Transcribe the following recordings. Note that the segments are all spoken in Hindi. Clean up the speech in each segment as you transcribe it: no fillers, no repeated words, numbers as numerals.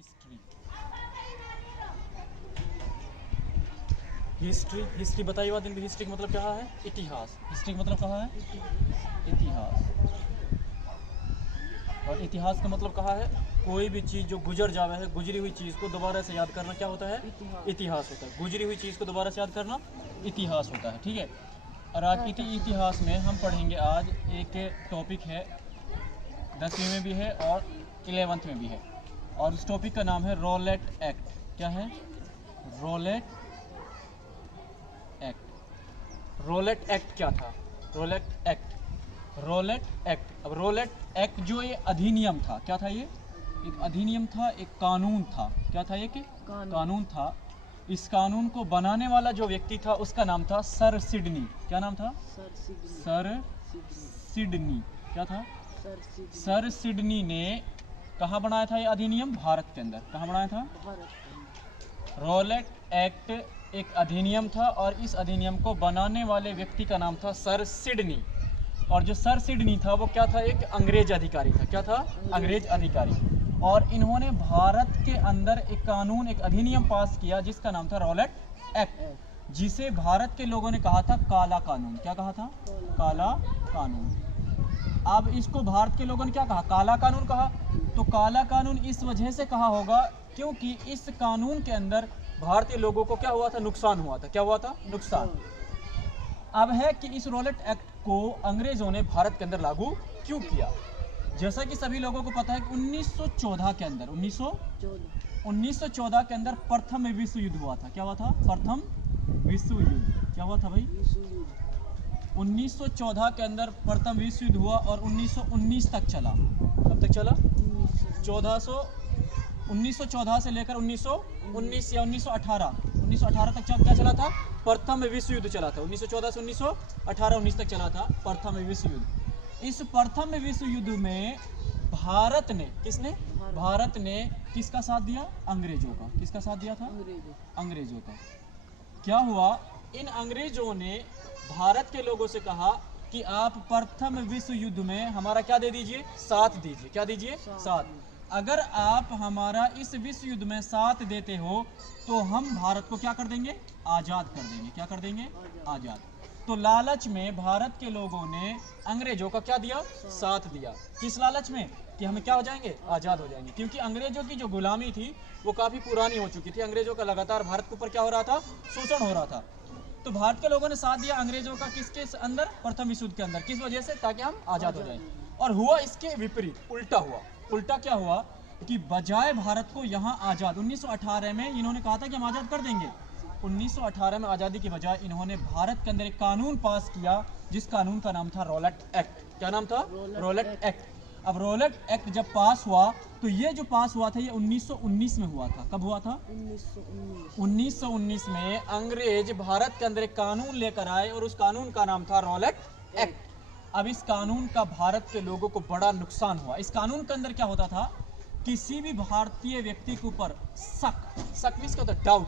हिस्ट्री हिस्ट्री हिस्ट्री बताइए बात। हिस्ट्री का मतलब क्या है? इतिहास। हिस्ट्री का मतलब कहाँ है? इतिहास। और इतिहास का मतलब कहाँ है? कोई भी चीज़ जो गुजर जावे है, गुजरी हुई चीज़ को दोबारा से याद करना क्या होता है? इतिहास होता है। गुजरी हुई चीज़ को दोबारा से याद करना इतिहास होता है। ठीक है। और आज इतिहास में हम पढ़ेंगे आज एक टॉपिक है, 10वीं में भी है और 11th में भी है, और इस टॉपिक का नाम है रॉलेट एक्ट। क्या है? Rowlatt act. रॉलेट एक्ट क्या था? Rowlatt act. अब रॉलेट एक्ट जो ये अधिनियम था, क्या था? ये एक अधिनियम था, एक कानून था। क्या था ये? कि कानून था। इस कानून को बनाने वाला जो व्यक्ति था उसका नाम था सर सिडनी। क्या नाम था? Sir Sydney. क्या था? सर सिडनी ने कहाँ बनाया था ये अधिनियम? भारत के अंदर। कहाँ बनाया था? रॉलेट एक्ट एक अधिनियम था और इस अधिनियम को बनाने वाले व्यक्ति का नाम था सर सिडनी। और जो सर सिडनी था वो क्या था? एक अंग्रेज अधिकारी था। क्या था? अंग्रेज अधिकारी। और इन्होंने भारत के अंदर एक कानून, एक अधिनियम पास किया जिसका नाम था रॉलेट एक्ट, जिसे भारत के लोगों ने कहा था काला कानून। क्या कहा था? काला कानून। अब इसको भारत के लोगों ने क्या कहा? काला कानून कहा। तो काला कानून इस वजह से कहा होगा क्योंकि इस कानून के अंदर भारतीय लोगों को क्या हुआ था? नुकसान हुआ था। क्या हुआ था? नुकसान। अब है कि इस रॉलेट एक्ट को अंग्रेजों ने भारत के अंदर लागू क्यों किया? जैसा कि सभी लोगों को पता है कि 1914 के अंदर 1914 के अंदर प्रथम विश्व युद्ध हुआ था। क्या हुआ था? प्रथम विश्व युद्ध। क्या हुआ था भाई? 1914 के अंदर प्रथम विश्व युद्ध हुआ और 1919 तक चला। कब तक चला? 1914 से लेकर 1919 या 1918 तक क्या चला था? प्रथम विश्व युद्ध चला था। 1914 से 1918-19 तक चला था प्रथम विश्व युद्ध। इस प्रथम विश्व युद्ध में भारत ने, किसने? भारत ने किसका साथ दिया? अंग्रेजों का। किसका साथ दिया था? अंग्रेजों का। क्या हुआ? इन अंग्रेजों ने भारत के लोगों से कहा कि आप प्रथम विश्व युद्ध में हमारा क्या दे दीजिए? साथ दीजिए। क्या दीजिए? साथ। अगर आप हमारा इस विश्व युद्ध में साथ देते हो तो हम भारत को क्या कर देंगे? आज़ाद कर देंगे। क्या कर देंगे? आज़ाद। तो लालच में भारत के लोगों ने अंग्रेजों का क्या दिया? साथ दिया। किस लालच में? कि हम क्या हो जाएंगे? आज़ाद हो जाएंगे। क्योंकि अंग्रेजों की जो गुलामी थी वो काफ़ी पुरानी हो चुकी थी। अंग्रेजों का लगातार भारत के ऊपर क्या हो रहा था? शोषण हो रहा था। तो भारत के लोगों ने साथ दिया अंग्रेजों का। किसके अंदर? प्रथम विश्व युद्ध के अंदर। किस वजह से? ताकि हम आज़ाद हो जाएं। और हुआ इसके विपरीत, उल्टा हुआ। उल्टा क्या हुआ? कि बजाय भारत को यहाँ आज़ाद 1918 में इन्होंने कहा था कि हम आज़ाद कर देंगे। 1918 में आज़ादी की बजाय इन्होंने भारत के अंदर एक कानून पास किया जिस कानून का नाम था रॉलेट एक्ट। क्या नाम था? Rowlatt act. अब रॉलेट एक्ट जब पास हुआ तो ये जो पास हुआ था ये 1919 में हुआ था। कब हुआ था? 1919 में अंग्रेज भारत के अंदर एक कानून लेकर आए और उस कानून का नाम था रॉलेट एक्ट। अब इस कानून का भारत के लोगों को बड़ा नुकसान हुआ। इस कानून के अंदर क्या होता था? किसी भी भारतीय व्यक्ति के ऊपर शक मींस क्या होता है? डाउट।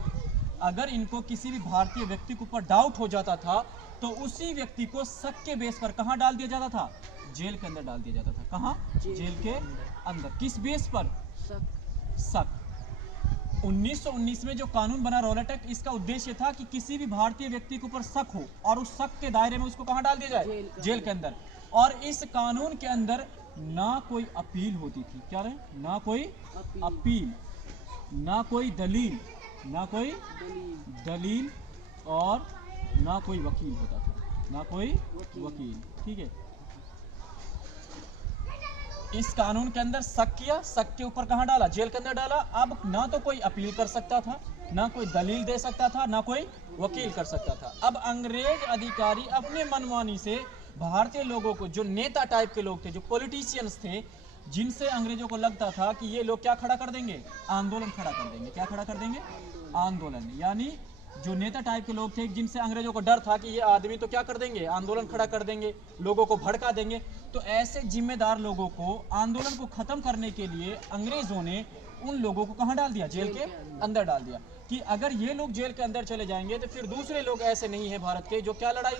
अगर इनको किसी भी भारतीय व्यक्ति के ऊपर डाउट हो जाता था तो उसी व्यक्ति को शक के बेस पर कहां डाल दिया जाता था? जेल के अंदर डाल दिया जाता था। कहां? जेल के अंदर। किस बेस पर? शक। 1919 में जो कानून बना रॉलेट एक्ट, इसका उद्देश्य था कि किसी भी भारतीय व्यक्ति के ऊपर शक हो और उस शक के दायरे में उसको कहां डाल दिया जाए? जेल के अंदर। और इस कानून के अंदर ना कोई अपील होती थी। क्या रहे? ना कोई अपील, ना कोई दलील, ना कोई दलील और ना कोई वकील होता था। ना कोई वकील। ठीक है। इस कानून के अंदर शक किया, शक के ऊपर कहां डाला? जेल के अंदर डाला। अब ना तो कोई अपील कर सकता था, ना कोई दलील दे सकता था, ना कोई वकील कर सकता था। अब अंग्रेज अधिकारी अपने मनमानी से भारतीय लोगों को, जो नेता टाइप के लोग थे, जो पॉलिटिशियंस थे, जिनसे अंग्रेजों को लगता था कि ये लोग क्या खड़ा कर देंगे? आंदोलन खड़ा कर देंगे। क्या खड़ा कर देंगे? आंदोलन। यानी जो नेता टाइप के लोग थे जिनसे अंग्रेजों को डर था कि ये आदमी तो क्या कर देंगे? आंदोलन खड़ा कर देंगे, लोगों को भड़का देंगे। तो ऐसे जिम्मेदार लोगों को, आंदोलन को खत्म करने के लिए अंग्रेजों ने उन लोगों को कहां डाल दिया? जेल के अंदर डाल दिया। कि अगर ये लोग जेल के अंदर चले जाएंगे तो फिर दूसरे लोग ऐसे नहीं है भारत के जो क्या लड़ाई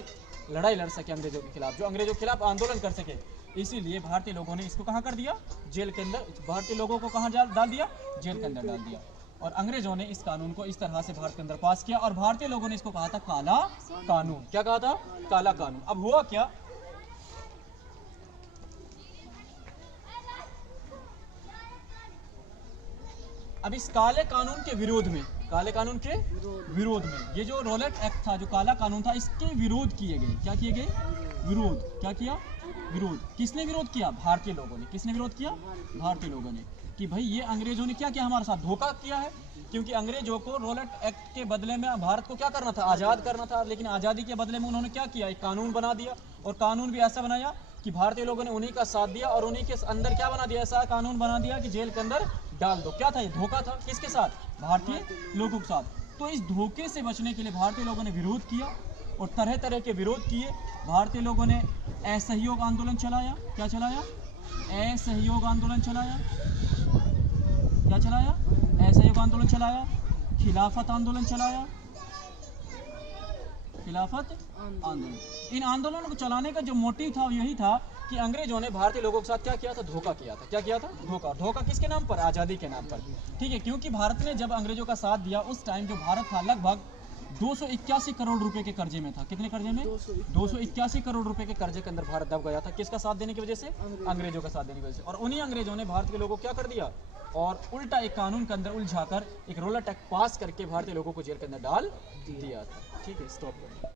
लड़ सके अंग्रेजों के खिलाफ, जो अंग्रेजों के खिलाफ आंदोलन कर सके। इसीलिए भारतीय लोगों ने इसको कहाँ कर दिया, जेल के अंदर, भारतीय लोगों को कहाँ डाल दिया, जेल के अंदर डाल दिया। और अंग्रेजों ने इस कानून को इस तरह से भारत के अंदर पास किया और भारतीय लोगों ने इसको कहा था काला कानून। क्या कहा था, काला कानून। अब हुआ क्या, अब इस काले कानून के विरोध में, काले कानून के विरोध में ये जो रॉलेट एक्ट था, जो काला कानून था, इसके विरोध किए गए। क्या किए गए, विरोध। क्या किया, विरोध। किसने विरोध किया, भारतीय लोगों ने। किसने विरोध किया, भारतीय लोगों ने, कि भाई ये अंग्रेजों ने क्या किया, हमारे साथ धोखा किया है। क्योंकि अंग्रेजों को रॉलेट एक्ट के बदले में भारत को क्या करना था, आज़ाद करना था। लेकिन आज़ादी के बदले में उन्होंने क्या किया, एक कानून बना दिया। और कानून भी ऐसा बनाया कि भारतीय लोगों ने उन्हीं का साथ दिया और उन्हीं के अंदर क्या बना दिया, ऐसा कानून बना दिया कि जेल के अंदर डाल दो। क्या था ये, धोखा था। किसके साथ, भारतीय लोगों के साथ। तो इस धोखे से बचने के लिए भारतीय लोगों ने विरोध किया और तरह तरह के विरोध किए। भारतीय लोगों ने असहयोग आंदोलन चलाया। क्या चलाया, असहयोग आंदोलन चलाया। क्या चलाया, असहयोग आंदोलन चलाया। खिलाफत आंदोलन चलाया, खिलाफत आंदोलन। इन आंदोलनों को चलाने का जो मोटिव था वो यही था कि अंग्रेजों ने भारतीय लोगों के साथ क्या किया था, धोखा किया था। क्या किया था, धोखा। धोखा किसके नाम पर, आज़ादी के नाम पर। ठीक है, क्योंकि भारत ने जब अंग्रेजों का साथ दिया, उस टाइम जो भारत था लगभग 281 करोड़ रुपए के कर्जे में था। कितने कर्जे में, 281 करोड़ रुपए के कर्जे के अंदर भारत दब गया था। किसका साथ देने की वजह से, अंग्रेजों का साथ देने की वजह से। और उन्हीं अंग्रेजों ने भारत के लोगों को क्या कर दिया, और उल्टा एक कानून के अंदर उलझाकर एक रॉलेट एक्ट पास करके भारतीय लोगों को जेल के अंदर डाल दिया था। ठीक है, स्टॉप करें।